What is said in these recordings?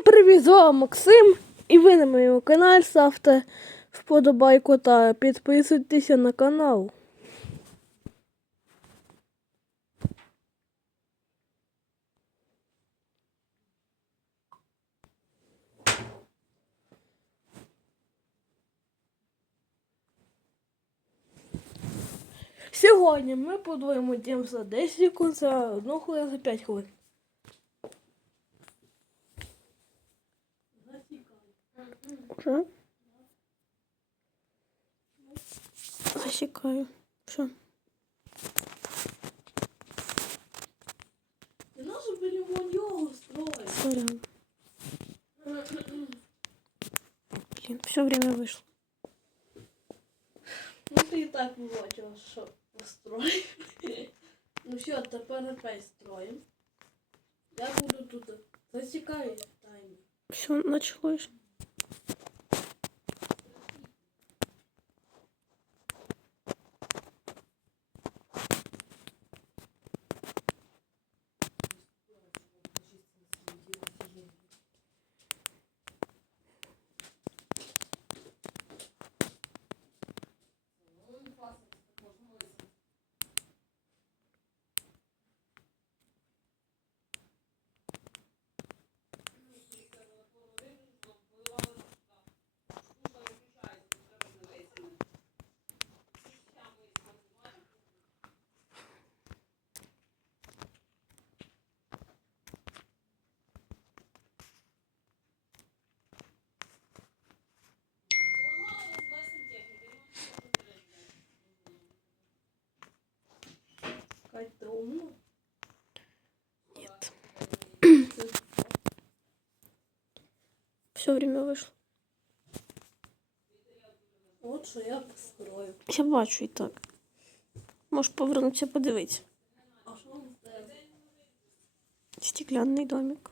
Всім привіт, з вами Максим, і ви на моєму каналі ставте вподобайку та підписуйтеся на канал. Сьогодні ми подвоїмо дім за 10 секунд, за 1 хвилину, за 5 хвилин. Що? Засікаю. Що? Ти нашу біля нього строїш? Сорян. Блін, все время вийшло. Ну ти і так бачила, що построїв. Ну що, тепер опять строїм. Я буду тут засікаю таймер. Все, началось. Нет. Все время вийшло. От що я построю. Я бачу і так. Можеш повернутися подивитися. А? Стеклянний домик.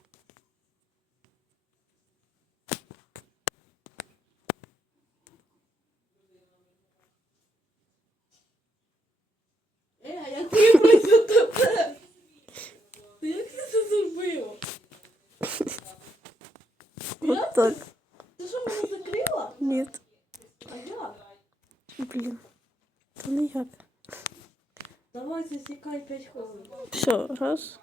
Все,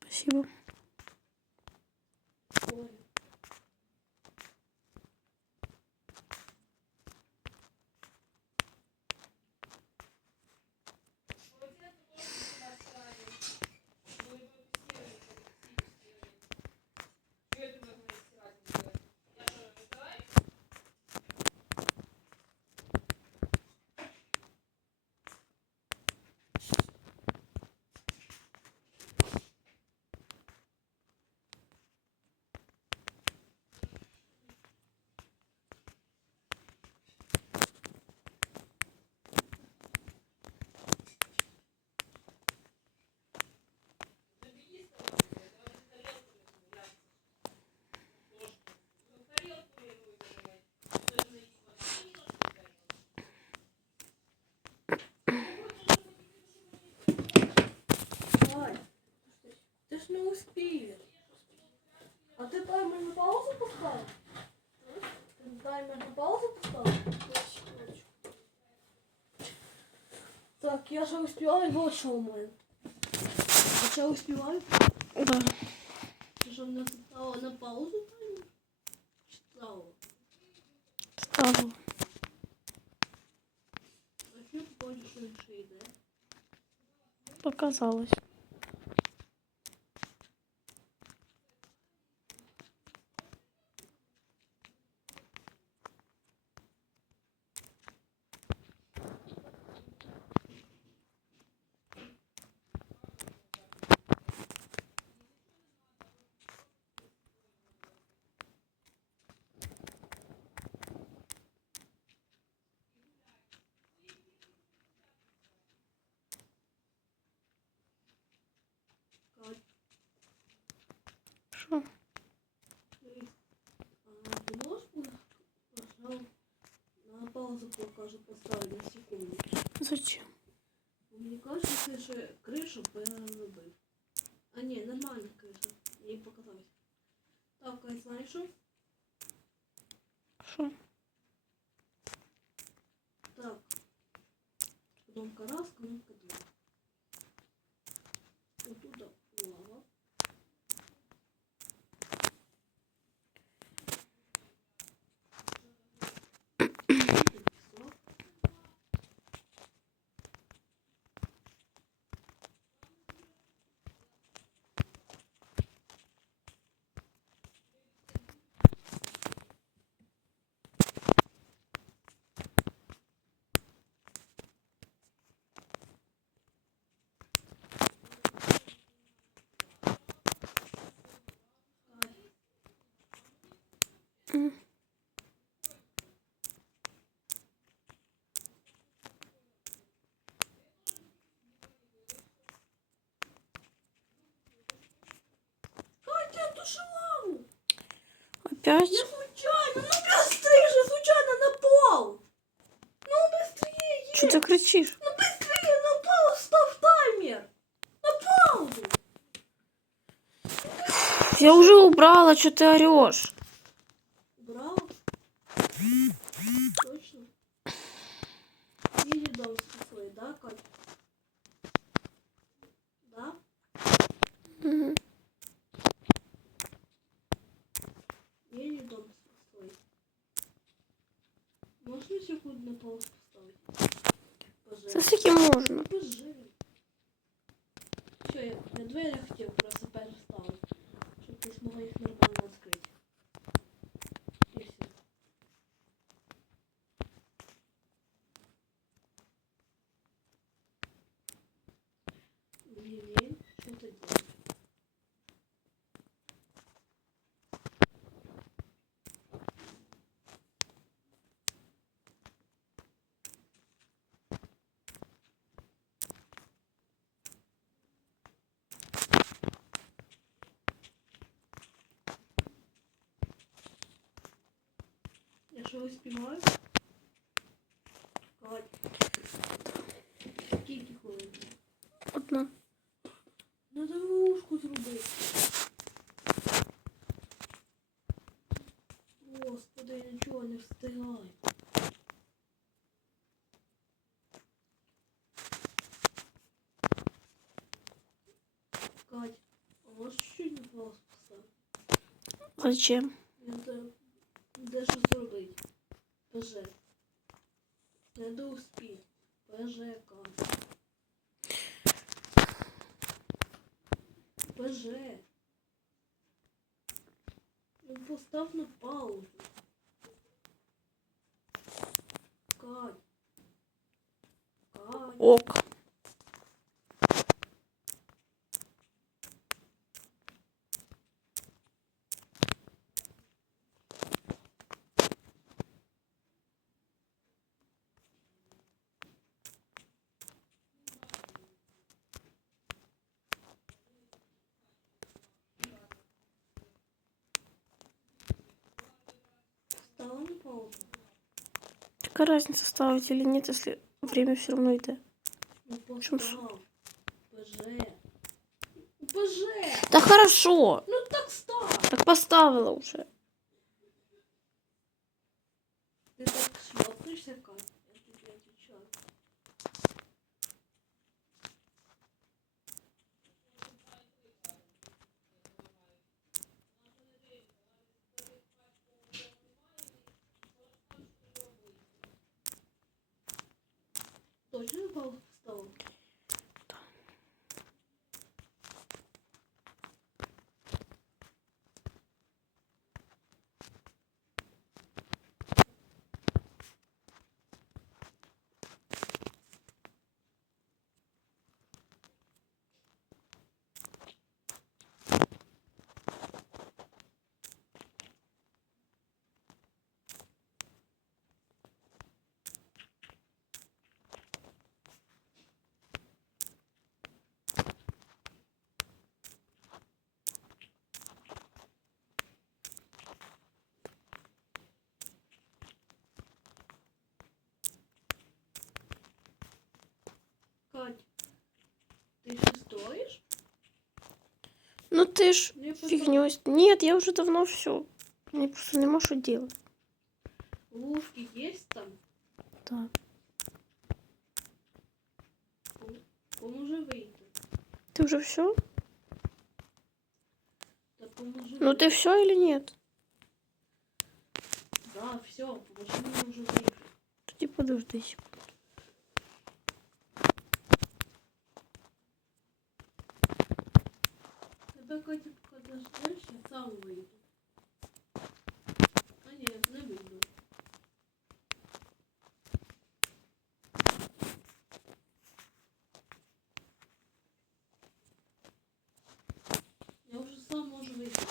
Спасибо. паузу поставив? Ти таймер на паузу поставив? Так, я ще успіваю, вот що у мене. А ще успіваю? Да. Ти що не ставила на паузу таймер? Чи Ставила. Ставлю. А що ти хочеш інше йде? Показалось. Покажу поставити на секунду. Зачем? Мені кажется, ще кришу переробив. А ні, нормальна Опять? Я случайно, ну быстрее же, случайно на пол! Ну быстрее! Що ти кричиш? Ну быстрее на пол ставь таймер! На паузу! Я уже убрала, что ты орешь? Браво! Точно? Или дом свой, да, Катя? Да? Мгм. Или дом свой. Можно Я що співаю? Кать. Скільки хвилин? Одна. Надо вушку зробити. Господи, я нічого не встигаю. Кать, а можеш чуть на паузу поставити? Зачем? Не до успіх. ПЖ Кать. ПЖ. Ну постав на паузу. Кать. Кать. Ок. Стала на паузу. Какая разница, ставить или нет, если время все равно идет? Ну постав. ПЖ. Ну, ПЖ. Да хорошо. Ну так став. Так поставила уже. Ты? Ну ты ж ну, фигню. Нет, я уже давно все. Мне просто не можешь делать. Ловки есть там? Да. Он, он уже выйдет. Ты уже все? Так он уже ну ты все или нет? Да, все, потому уже выйдет. Ты подожди секунду. Тебе Катя подождеш, я сам вийду. А ні, не вийду. Я вже сам можу вийти.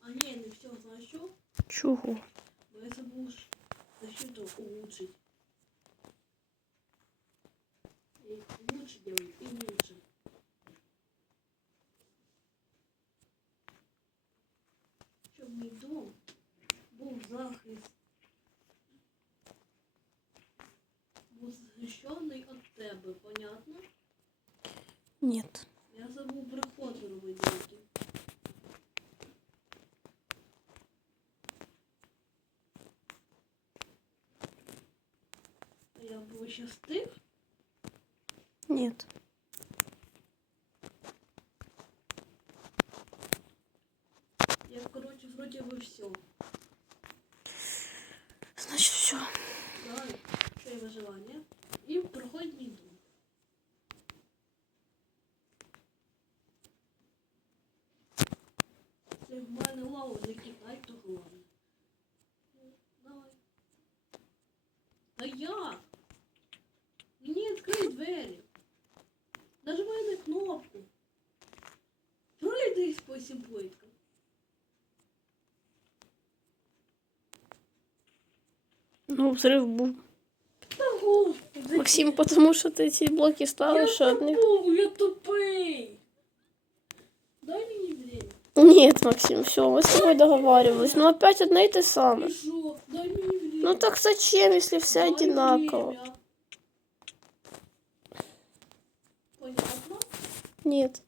А ні, не все, знаєш що? Чого? Бо я забув ж защиту улучшить. Делай, и лучше. Щоб мій дом був захист. Був захищений від тебе, понятно? Нет. Я забув приход робити. Я був ще стих? Нет. Я, короче, вроде бы все. Значит, все. Ще й виживання. Ну, взрыв був. Та господи. Максим, потому що ти ці блоки ставиш я одні. тупой, я тупий. Дай мені время. Нет, Максим, все, мы с тобой договаривались. Ну опять одно и то самое. И шо? Дай мне время. Ну так зачем, если все Дай одинаково? время. Понятно? Нет,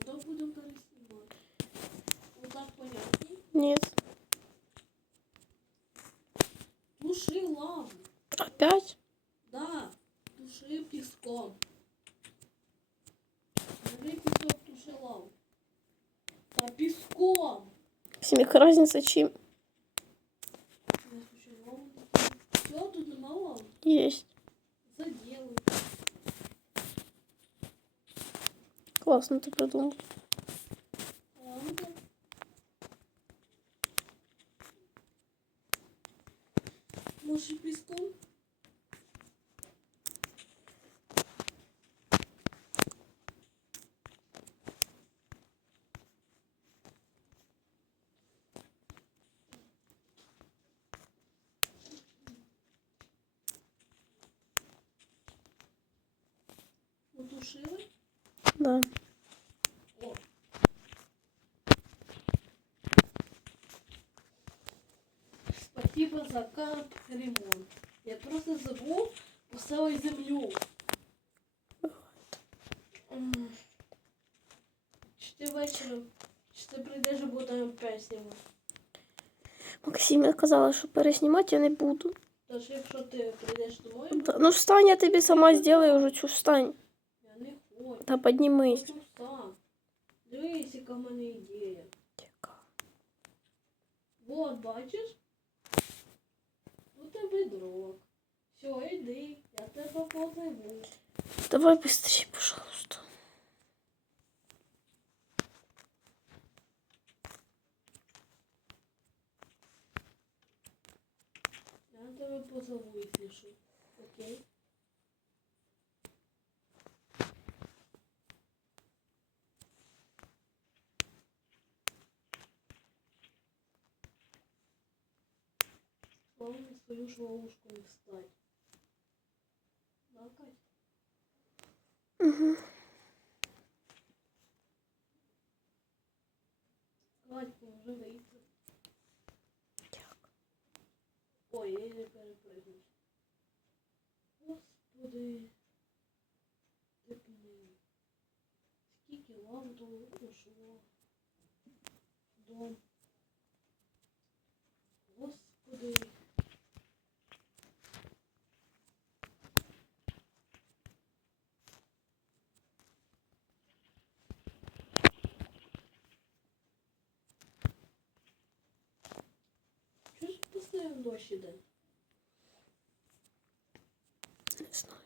А то будем переснимать. Вот так понятней. нет. Туши лаву. Опять? Да. Туши песком. Бери песок, туши лаву. Да песком. Яка разница лаву. Все, тут нема лавы. Есть. Заделай. Классно ты придумал. Ладно. Может, и песком? Спасибо за карт ремонт. Я просто забув поставити землю. М. Чи ти вечором, чи ти прийдеш, або там опять знімати? Максим, я казала, що переснімати я не буду. Тож якщо ти прийдеш домой, Да, Ну встань, я тобі сама сделаю уже, чу, встань. я не хочу. Да поднимись. Хочу сам. Дивись, яка в мене ідея. Вот, бачиш? Дрог. Все, йди, я тебе позову. Давай быстрее, пожалуйста. Я тебе позову, якщо що. Окей? Свою ж ловушку не встать. Да, Кать? Угу. Кать, поможи вийти. Ой, я не перепрыгнув. Господи. правду ушло. Дом. Господи. Чого ж постійно дощ іде? Не знаю.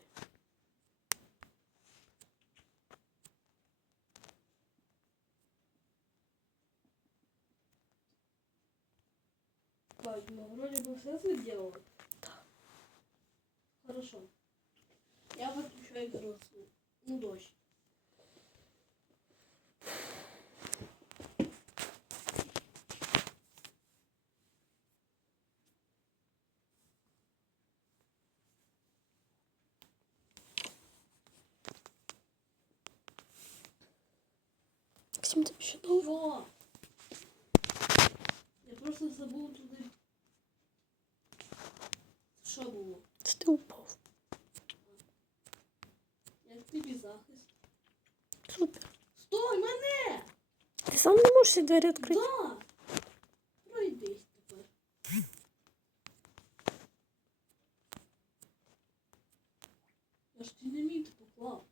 Ну вроде бы все сделала. Хорошо. Я выключаю игру. Ну, дождь. сам не можеш ці двері відкрити? Да! Пройдись тепер. Я ж динаміт поклав.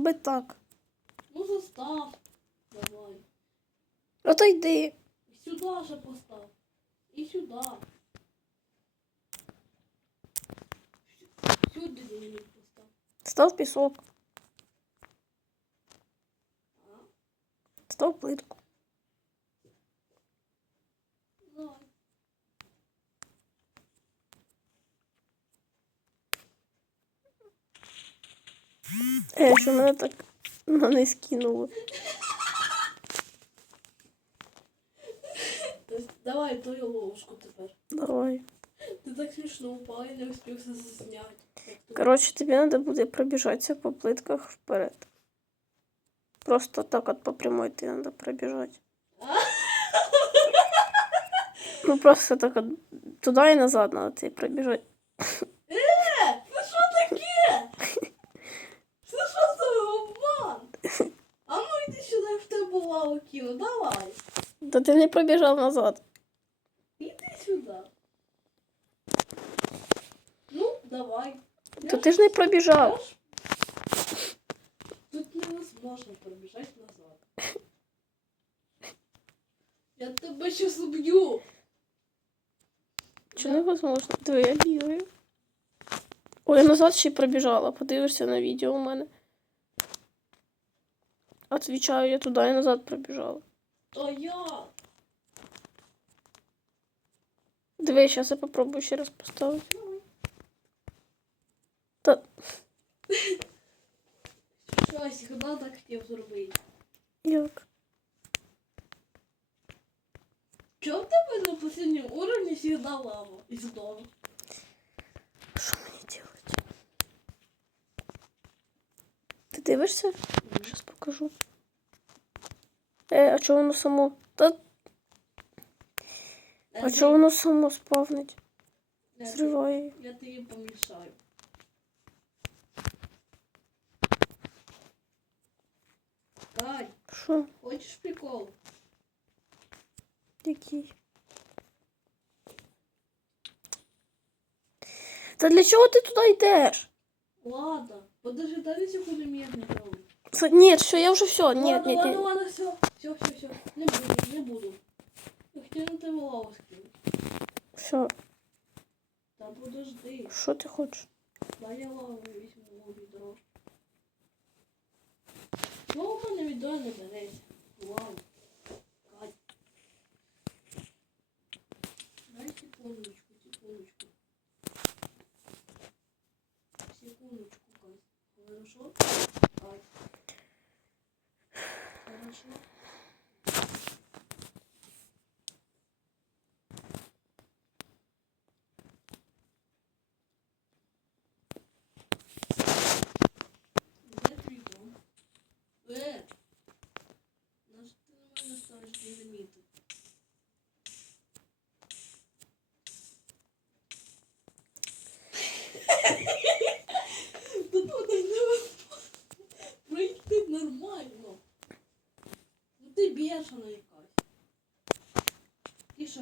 Зроби так. Ну застав. Давай. Отойди. І сюди же постав. І сюди. Сюди динаміт постав. Став пісок. А? Став плитку. Е, що мене так на не скинуло. Тобто, Давай твою ложку тепер. Давай. Ти так смішно упав, я не встиг все засняти. Як ти- Коротше, тобі треба буде пробіжатися по плитках вперед. Просто так от по прямой ти треба пробіжати. Ну просто так от туди і назад треба ти пробіжати. тебе лаву кину, давай. Та ти не пробіжав назад. Іди сюди. Ну, давай. То ти ж не пробіжав. Я ж- Тут невозможно пробежать назад. Я тебе сейчас убью. Чи невозможно? Диви, я бігаю. Ой, я назад ще й пробіжала. Подивишся на відео у мене. Отвічаю, я туди і назад пробіжала. То я. Диви, зараз я попробую ще раз поставити. Та Щось, хіба так хотів зробити. як? Чого в тебе на последнем уровне всегда лава і здорово? Ти дивишся? Зараз покажу. Е, а чого воно само? Та а чого воно само спавнить? Зриває. я тобі помішаю. Кай, Що? хочеш прикол? Який? Та для чого ти туди йдеш? Ладно, подожди, дай секунду медный делай. Це- Ні, що я вже все. Ні, ладно, ні, ладно, ні. ладно, все, все, все, все. Не буду, не буду. Я хотів на тебе лаву скинути. Все, Та подожди, що ти хочеш? дай я лаву візьму у відро. Чого в мене відро не береться? Вау. Кать. Дай секундочку, секундочку. Хорошо? Бешена якась. Ти що?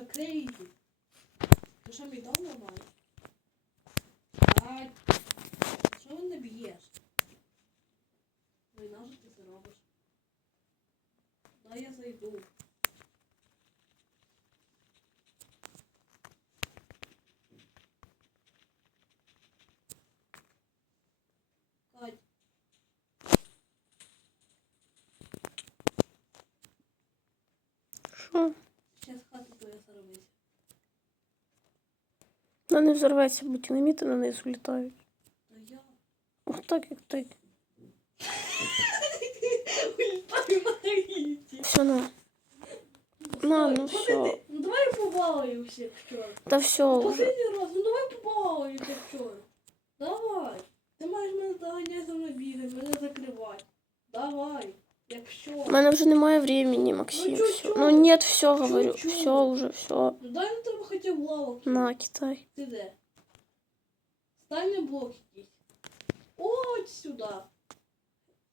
Вона не взорветься, бо динаміти на неї злітають. Та я. Ось так, як так. Ультай Маргариті. Все, на. На, ну все. Ну давай побалуємося вчора. Та все уже. Последній раз, ну давай побалуємося вчора. Давай. Ти маєш мене доганяти за мною бігати, мене закривати. Давай. Якщо. У мене вже немає времени, Максим. Ну, всё. чуть-чуть. Ну нет, все говорю. Чуть-чуть. Все уже, все. Ну дай б лавок. На, Китай. Ти де? Стань на блок якийсь. От сюди.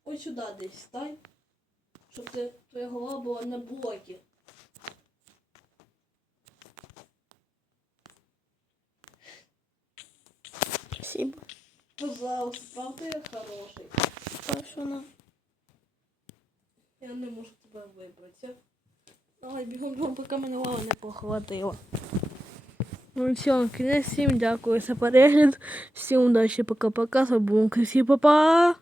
Ось сюди десь стань. Щоб ти, твоя голова була на блокі. Спасибо. Пожалуйста, правда я хороший. На. Я не можу тебе вибрати. Давай бігом бігом, поки мене лава не похватила. Ну все, кінець всім дякую за перегляд. Всім удачі, пока-пока. З вами був Крисі, па-па!